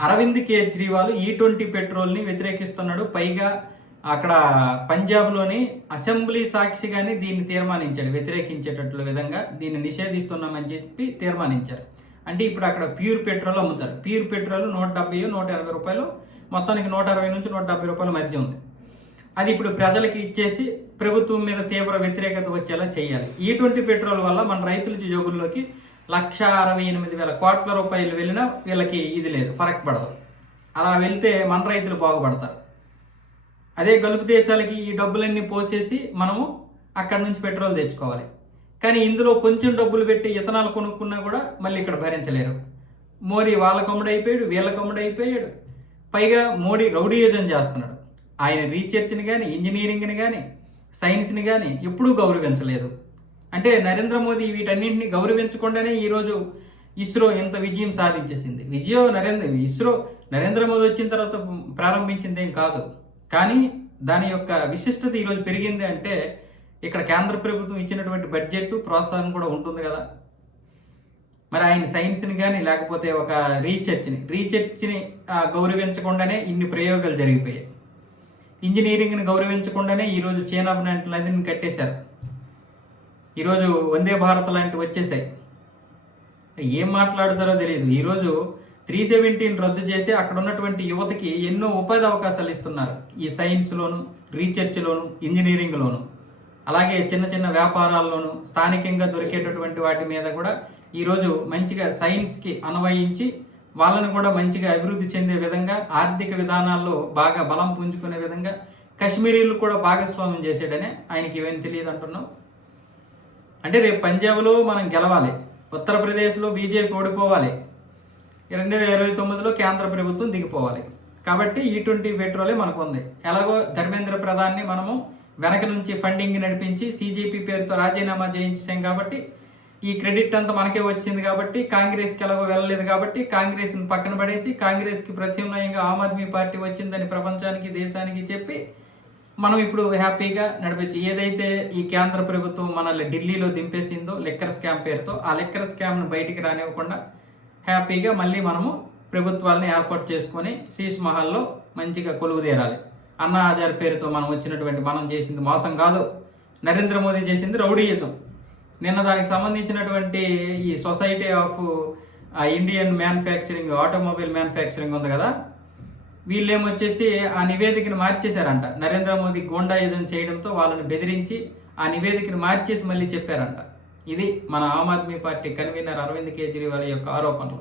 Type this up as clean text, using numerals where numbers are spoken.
Arvind Kejriwal E20 పెట్రోల్ని వ్యతిరేకిస్తున్నాడు. పైగా అక్కడ పంజాబ్లోని అసెంబ్లీ సాక్షిగానే దీన్ని తీర్మానించాడు, వ్యతిరేకించేటట్లు విధంగా దీన్ని నిషేధిస్తున్నామని చెప్పి తీర్మానించారు. అంటే ఇప్పుడు అక్కడ ప్యూర్ పెట్రోల్ అమ్ముతారు. ప్యూర్ పెట్రోల్ 170 180 రూపాయలు, మొత్తానికి 160 నుంచి 170 రూపాయల మధ్య ఉంది. అది ఇప్పుడు ప్రజలకి ఇచ్చేసి ప్రభుత్వం మీద తీవ్ర వ్యతిరేకత వచ్చేలా చేయాలి. E20 పెట్రోల్ వల్ల మన రైతుల జోబుల్లోకి 1,68,000 కోట్ల రూపాయలు వెళ్ళినా వీళ్ళకి ఇది లేదు, ఫరక్ పడదు. అలా వెళ్తే మన రైతులు బాగుపడతారు. అదే గల్ఫ్ దేశాలకి ఈ డబ్బులన్నీ పోసేసి మనము అక్కడి నుంచి పెట్రోల్ తెచ్చుకోవాలి. కానీ ఇందులో కొంచెం డబ్బులు పెట్టి ఇథనాల్ కొనుక్కున్నా కూడా మళ్ళీ ఇక్కడ భరించలేరు. మోడీ వాళ్ళ కమ్ముడైపోయాడు, వీళ్ళ కమ్ముడైపోయాడు. పైగా మోడీ రౌడీయుజం చేస్తున్నాడు. ఆయన రీసెర్చ్ని కానీ, ఇంజనీరింగ్ని కానీ, సైన్స్ని కానీ ఎప్పుడూ గౌరవించలేదు. అంటే నరేంద్ర మోదీ వీటన్నింటినీ గౌరవించకుండానే ఈరోజు ఇస్రో ఎంత విజయం సాధించేసింది. ఇస్రో నరేంద్ర మోదీ వచ్చిన తర్వాత ప్రారంభించింది ఏం కాదు. కానీ దాని యొక్క విశిష్టత ఈరోజు పెరిగింది అంటే ఇక్కడ కేంద్ర ప్రభుత్వం ఇచ్చినటువంటి బడ్జెట్ ప్రోత్సాహం కూడా ఉంటుంది కదా. మరి ఆయన సైన్స్ని కానీ లేకపోతే ఒక రీసెర్చ్ని గౌరవించకుండానే ఇన్ని ప్రయోగాలు జరిగిపోయాయి. ఇంజనీరింగ్ని గౌరవించకుండానే ఈరోజు చైనా నదిని కట్టేశారు. ఈరోజు వందే భారత్ లాంటివి వచ్చేసాయి. ఏం మాట్లాడుతారో తెలియదు. ఈరోజు 317 రద్దు చేసి అక్కడ ఉన్నటువంటి యువతకి ఎన్నో ఉపాధి అవకాశాలు ఇస్తున్నారు. ఈ సైన్స్లోను, రీసెర్చ్లోను, ఇంజనీరింగ్లోను, అలాగే చిన్న చిన్న వ్యాపారాల్లోనూ స్థానికంగా దొరికేటటువంటి వాటి మీద కూడా ఈరోజు మంచిగా సైన్స్కి అన్వయించి వాళ్ళని కూడా మంచిగా అభివృద్ధి చెందే విధంగా, ఆర్థిక విధానాల్లో బాగా బలం పుంజుకునే విధంగా కశ్మీరీలు కూడా భాగస్వామ్యం చేసాడనే ఆయనకి ఇవేం తెలియదు అంటున్నాం. అంటే రేపు పంజాబ్లో మనం గెలవాలి, ఉత్తరప్రదేశ్లో బీజేపీ ఓడిపోవాలి, 2029లో కేంద్ర ప్రభుత్వం దిగిపోవాలి. కాబట్టి E20 పెట్రోలే మనకు ఉంది. ఎలాగో ధర్మేంద్ర ప్రధాన్ని మనము వెనక నుంచి ఫండింగ్ నడిపించి CJP పేరుతో రాజీనామా చేయించాం కాబట్టి ఈ క్రెడిట్ అంతా మనకే వచ్చింది. కాబట్టి కాంగ్రెస్కి ఎలాగో వెళ్ళలేదు కాబట్టి కాంగ్రెస్ని పక్కన పడేసి కాంగ్రెస్కి ప్రత్యామ్నాయంగా ఆమ్ ఆద్మీ పార్టీ వచ్చిందని ప్రపంచానికి, దేశానికి చెప్పి మనం ఇప్పుడు హ్యాపీగా నడిపించి ఏదైతే ఈ కేంద్ర ప్రభుత్వం మనల్ని ఢిల్లీలో దింపేసిందో లిక్కర్ స్కామ్ పేరుతో, ఆ లిక్కర్ స్కామ్ను బయటికి రానివ్వకుండా హ్యాపీగా మళ్ళీ మనము ప్రభుత్వాలని ఏర్పాటు చేసుకొని శీష్ మహల్లో మంచిగా కొలువు తీరాలి. అన్నా హజార్ పేరుతో మనం చేసింది మోసం కాదు, నరేంద్ర మోదీ చేసింది రౌడీయుజం. నిన్న దానికి సంబంధించినటువంటి ఈ society of Indian manufacturing, automobile manufacturing ఉంది కదా, వీళ్ళేమొచ్చేసి ఆ నివేదికను మార్చేశారంట. నరేంద్ర మోదీ గూండాయుజం చేయడంతో వాళ్ళని బెదిరించి ఆ నివేదికను మార్చేసి మళ్ళీ చెప్పారంట. ఇది మన ఆమ్ ఆద్మీ పార్టీ కన్వీనర్ అరవింద్ కేజ్రీవాల్ యొక్క ఆరోపణలు.